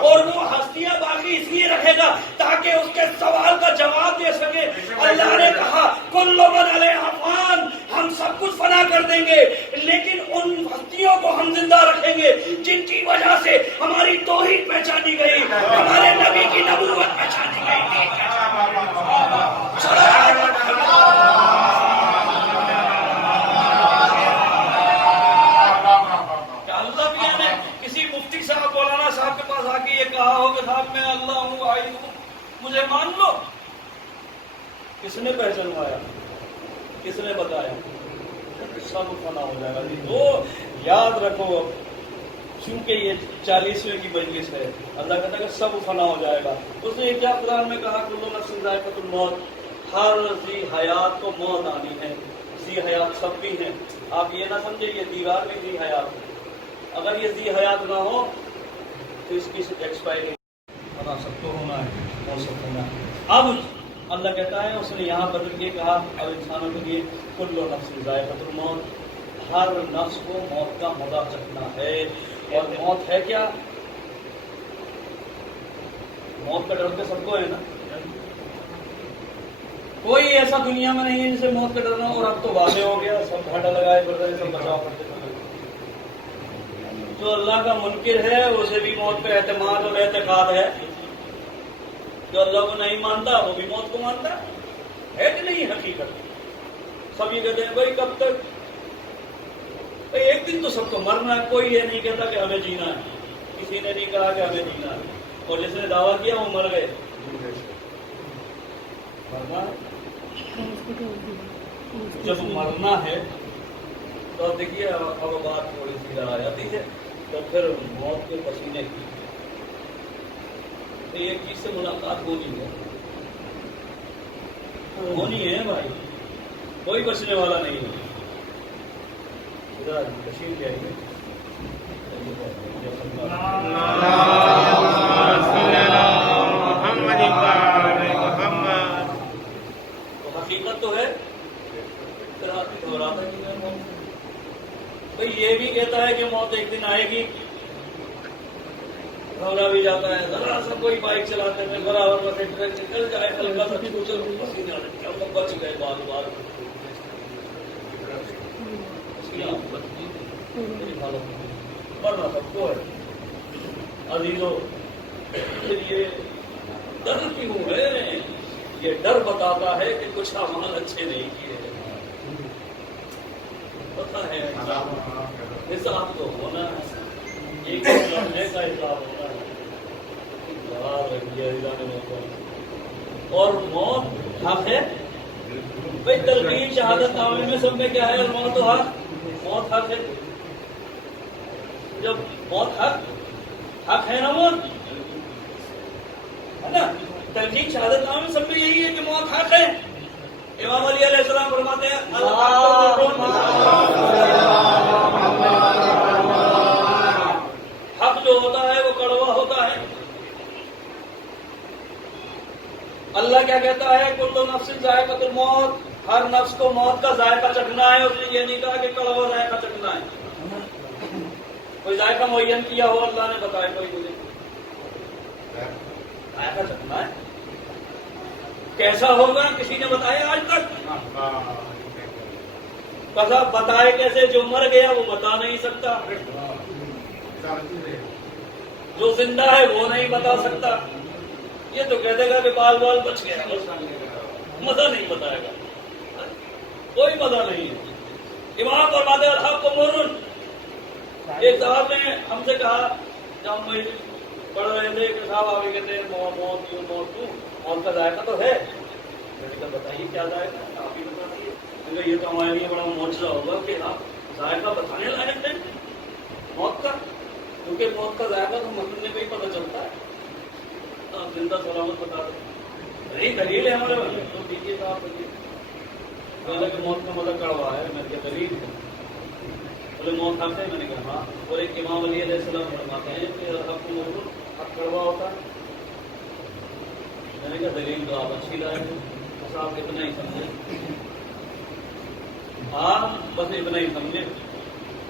اور وہ ہستیاں باقی اس لیے رکھے گا تاکہ اس کے سوال کا جواب دے سکے. اللہ نے کہا کل من علیہا فان، ہم سب کچھ فنا کر دیں گے لیکن ان ہستیوں کو ہم زندہ رکھیں گے جن کی وجہ سے ہماری توحید پہچانی گئی، ہمارے نبی کی نبوت پہچانی گئی. مفتی صاحب مولانا صاحب کے پاس آ کے یہ کہا ہو کہ صاحب میں اللہ ہوں واحد ہوں مجھے مان لو، کس نے پہچانوایا، کس نے بتایا؟ سب فنا ہو جائے گا. تو یاد رکھو چونکہ یہ 40ویں کی مجلس ہے، اللہ کہتا ہے کہ سب فنا ہو جائے گا. اس نے کیا قرآن میں کہا کل نفس ذائقۃ الموت، ہر ذی حیات کو موت آنی ہے. ذی حیات سب بھی ہیں، آپ یہ نہ سمجھے یہ دیوار میں ذی حیات ہے. اگر یہ ذی حیات نہ ہو تو اس کی ایکسپائری پتا سب کو ہونا ہے اور سب ہونا ہے. اب اللہ کہتا ہے اس نے یہاں بدل کے کہا اب انسانوں کے لیے کل نفس ذائقۃ الموت، ہر نفس کو موت کا مزہ چکھنا ہے. اور موت ہے کیا؟ موت کا ڈر تو سب کو ہے نا، کوئی ایسا دنیا میں نہیں ہے جسے موت کا ڈر نہ. اور اب تو واضح ہو گیا، سب گھاٹا لگائے پڑ رہے، سب بچاؤ کرتے. جو اللہ کا منکر ہے اسے بھی موت پہ اعتماد اور اعتقاد ہے، جو اللہ کو نہیں مانتا وہ بھی موت کو مانتا ہے کہ نہیں. حقیقت سب یہ کہتے ہیں بھائی کب تک، بھائی ایک دن تو سب کو مرنا ہے. کوئی یہ نہیں کہتا کہ ہمیں جینا ہے، کسی نے نہیں کہا کہ ہمیں جینا ہے. اور جس نے دعویٰ کیا وہ مر گئے. مرنا جب مرنا ہے تو دیکھیے اب بات تھوڑی سی آ جاتی ہے. تو پھر موت کے پسینے کی تو ایک چیز سے ملاقات ہونی ہے بھائی، کوئی بچنے والا نہیں ہے. تشریف لے آئیے. تو حقیقت تو ہے، پھر آپ کو گھبراتا نہیں ہے. بھائی یہ بھی کہتا ہے کہ موت ایک دن آئے گی، گھبرا بھی جاتا ہے. ذرا سا کوئی بائک چلاتے ہیں برابر میں ٹریک نکل جائے ہلکا سا پسینہ بچ گئے بار بار. مرنا سب کو ہے عزیزو. یہ ڈر کیوں ہے؟ یہ ڈر بتاتا ہے کہ کچھ اعمال اچھے نہیں کیے. پتا ہے حساب تو ہونا ہے، ایک لمحے کا حساب ہونا ہے. اور موت حق ہے. بھائی تلقین شہادت نامے میں سب میں کیا ہے؟ موت تو حق، موت حق ہے. جب موت حق ہے نا، موت ہے نا. تلقین شہادت نامے میں سب میں یہی ہے کہ موت حق ہے. امام علی علیہ السلام فرماتے ہیں حق جو ہوتا ہے وہ کڑوا ہوتا ہے. اللہ کیا کہتا ہے کل نفس ذائقۃ الموت، ہر نفس کو موت کا ذائقہ چکھنا ہے. اس نے یہ نہیں کہا کہ کڑوا ذائقہ چکھنا ہے. کوئی ذائقہ معین کیا ہو اللہ نے بتایا کوئی مجھے ذائقہ چکھنا ہے. کیسا ہوگا کسی نے بتایا آج تک؟ کسا بتائے کیسے؟ جو مر گیا وہ بتا نہیں سکتا، جو زندہ ہے وہ نہیں بتا سکتا. یہ تو کہہ دے گا کہ بال بال بچ گیا، مزہ نہیں بتائے گا، کوئی مزہ نہیں ہے. امام فرماتے ہیں الحق مر. ایک صاحب نے ہم سے کہا جب ہم پڑھ رہے تھے کہ صاحب آگے کہتے ہیں موت کیوں موت کیوں، موت کا ذائقہ تو ہے. میں نے کہا بتائیے کیا ذائقہ، آپ ہی بتا دیجیے. یہ تو ہمارے لیے بڑا معجزہ ہوگا کہ آپ ذائقہ بتانے لائق تھے موت کا، کیونکہ موت کا ذائقہ تو مرنے پہ ہی پتہ چلتا ہے. آپ زندہ سلامت بتا دیں، یہی دلیل ہے ہمارے بھائی. تو دیجیے صاحب کہ موت کا مزہ کڑوا ہے. میں نے کہا دلیل ہے. بولے موت حق ہے. میں نے کہا ہاں. اور ایک امام علی علیہ السلام فرماتے ہیں کہ حق کڑوا ہوتا ہے. میں نے کہا دلیل تو آپ اچھی لائے ہیں، بس آپ اتنا ہی سمجھے. آپ بس اتنا ہی سمجھے.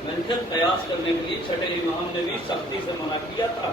میں نے پھر قیاس کرنے کے لیے چھٹے امام نے بھی سختی سے منع کیا تھا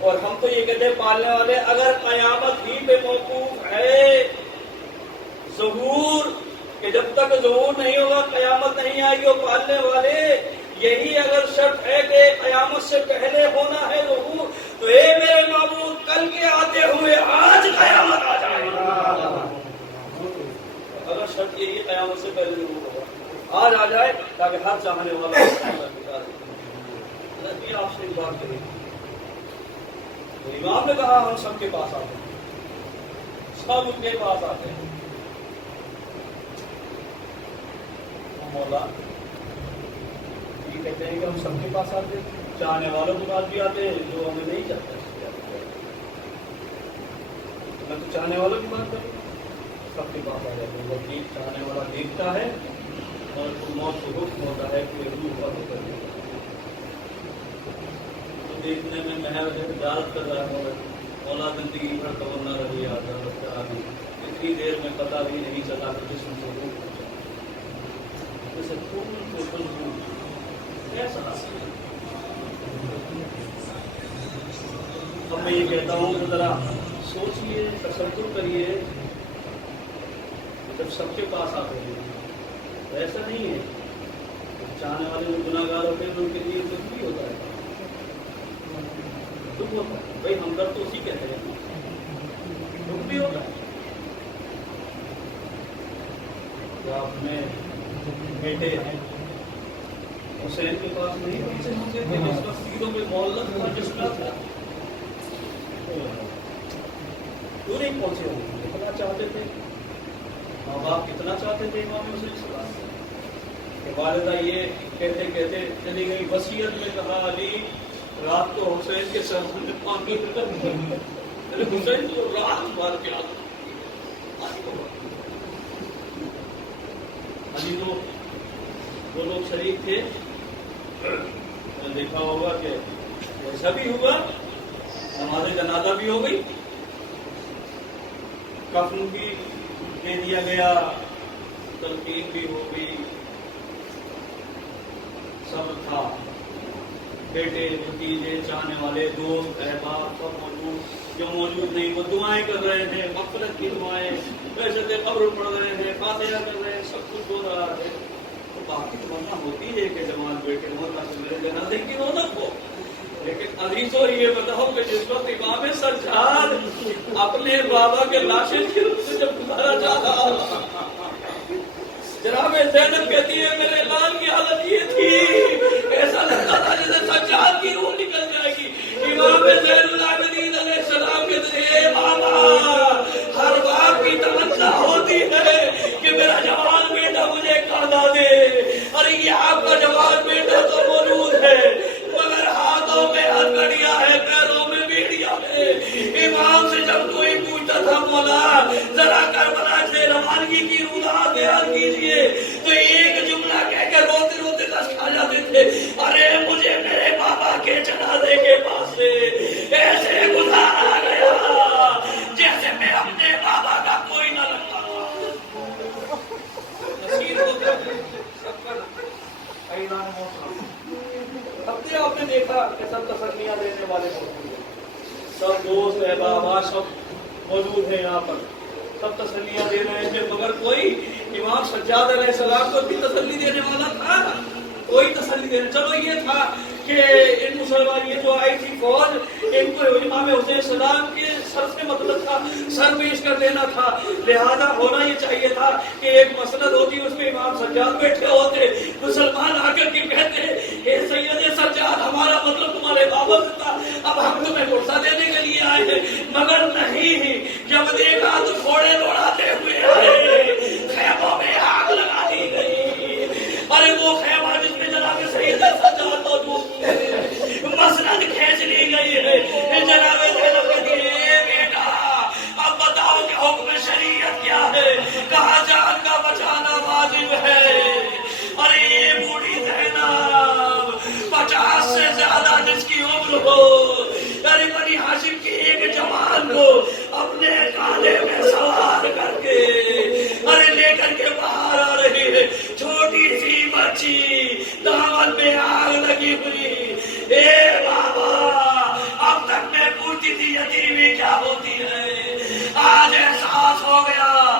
اور ہم تو یہ کہتے ہیں پالنے والے اگر قیامت ہی پہ موقوف ہے ظہور، کہ جب تک ظہور نہیں ہوگا قیامت نہیں آئے گی، اور پالنے والے یہی اگر شرط ہے کہ قیامت سے پہلے ہونا ہے ظہور، تو اے میرے معبود کل کے آتے ہوئے آج قیامت آ جائے گا۔ اگر شرط یہی قیامت سے پہلے ظہور ہوگا، آج آ جائے تاکہ ہر چاہنے والا یہ آپ سے ایک بات کریں۔ امام نے کہا ہم سب کے پاس آتے ہیں، سب ان کے پاس آتے ہیں۔ مولا یہ کہتے ہیں کہ ہم سب کے پاس آتے ہیں، چاہنے والوں کے پاس بھی آتے ہیں، جو ہمیں نہیں چاہتے میں تو چاہنے والوں کی بات کروں، سب کے پاس آ جاتے ہیں۔ وہ چاہنے والا دیکھتا ہے اور موت کو حکم ہوتا ہے کہ روح کا حکم کرے، دیکھنے میں محض اجازت کر رہا ہے، مولا زندگی بھر تونا رہی عادت کرا دی، اتنی دیر میں پتہ بھی نہیں چلا کہ جسم سے روح پہنچا، جیسے خون کو خون کیسا حاصل ہے۔ اب میں یہ کہتا ہوں کہ ذرا سوچئے، تصور کریے، جب سب کے پاس آتے ہیں تو ایسا نہیں ہے، چاہنے والے جو گناہ گار ہوتے ہیں تو ان کے لیے دکھ بھی ہوتا ہے، دکھ ہوتا ہے، بھائی ہم تو اسی کہتے ہیں، دکھ بھی ہوتا ہے۔ جو آپ میں بیٹے حسین کے پاس نہیں پہنچے تھے جس وقت تیروں میں معلق تھا، جسمہ تھا، کیوں نہیں پہنچے ہوں؟ کتنا چاہتے تھے ماں باپ، کتنا چاہتے تھے امام حسین صلی اللہ علیہ وسلم کہ والدہ یہ کہتے کہتے چلی گئی، وصیت میں کہا علی رات کو حسین کے سر میں پانی حسین کو رات مار کے علی تو وہ لوگ شریک تھے، دیکھا ہوگا کہ ایسا بھی ہوا، نماز جنازہ بھی ہو گئی، کفن بھی دے دیا گیا، تلقین بھی ہو گئی، سب تھا، بیٹے بھتیجے چاہنے والے دوست احباب سب موجود، جو موجود نہیں وہ دعائیں کر رہے تھے، مغفرت کی دعائیں، ویسے قبر پڑھ رہے تھے، فاتحہ کر رہے ہیں، سب کچھ ہو رہا ہے، تو باقی تمنا ہوتی ہے کہ جوان بیٹے ہوں تاکہ میرے جنازے کی رونق ہو۔ لیکن عزیزو یہ بتاؤ کہ جس وقت امام سجاد اپنے بابا کے لاشیں کی روح سے جب گزارا چاہتا، جناب زینب کہتی ہے میرے لال کی حالت یہ تھی، ایسا لگتا تھا جیسے سجاد کی روح نکل جائے گی۔ امام زین العابدین علیہ السلام کہتے ہیں اے بابا، ہر باپ کی تمنا ہوتی ہے کہ میرا جوان بیٹا مجھے کھانا دے، اور یہ آپ کا جوان بیٹا تو موجود ہے، مگر ہاتھوں میں ہتھکڑیاں ہے، پیروں میں بیڑیاں ہے۔ امام سے جب کوئی پوچھتا تھا مولا ذرا کربلا سے روانگی کی روزہ بیان کیجیے، تو ایک جملہ کہہ کے روتے روتے دست کھا جاتے تھے، ارے مجھے میرے بابا کے جنازے کے پاس سے ایسے گزارا گیا جیسے میں اپنے بابا کا کوئی نہ لگتا۔ نصیب ہوتا ہے سب کا اعلان موت۔ اب آپ نے دیکھا کہ سب تسلیاں دینے والے موجود ہیں، سب دوست احباب سب موجود ہیں یہاں پر، سب تسلیاں دے رہے تھے، مگر کوئی امام سجاد علیہ السلام کو بھی تسلی دینے والا تھا، کوئی تسلی دینے، چلو یہ تھا کہ ان مسلمان یہ جو آئی تھی فوج، ان کو امام حسین السلام کے سر سے مطلب تھا، سر پیش کر دینا تھا، لہذا ہونا یہ چاہیے تھا کہ ایک مسند ہوتی اس میں امام سجاد بیٹھے ہوتے، مسلمان آ کر کے کہتے اے سید سجاد ہمارا مطلب تمہارے بابا سے تھا، اب ہم تمہیں غصہ دینے کے لیے آئے ہیں، مگر نہیں، جب دیکھا تو گھوڑے دوڑاتے ہوئے آئے، خیموں میں آگ لگا دی گئی، ارے وہ خیمہ جس میں جناب سید سجاد موجود ہے، مسند کھینچ لی گئی ہے، جناب زینب کہتی ہے اے بیٹا اب بتاؤ کہ حکم شریعت کیا ہے، کہاں جان کا بچانا واجب ہے، ارے یہ بوڑھی زینب 50 سے زیادہ جس کی عمر ہو، ارے بنی ہاشم کی ایک جوان کو اپنے کاندھے میں سوار کر کے ارے لے کر کے باہر آ رہی ہے، چھوٹی سی بچی دامن میں آگ لگی ہوئی، اے بابا اب تک میں تیری بھی کیا ہوتی ہے. آج احساس ہو گیا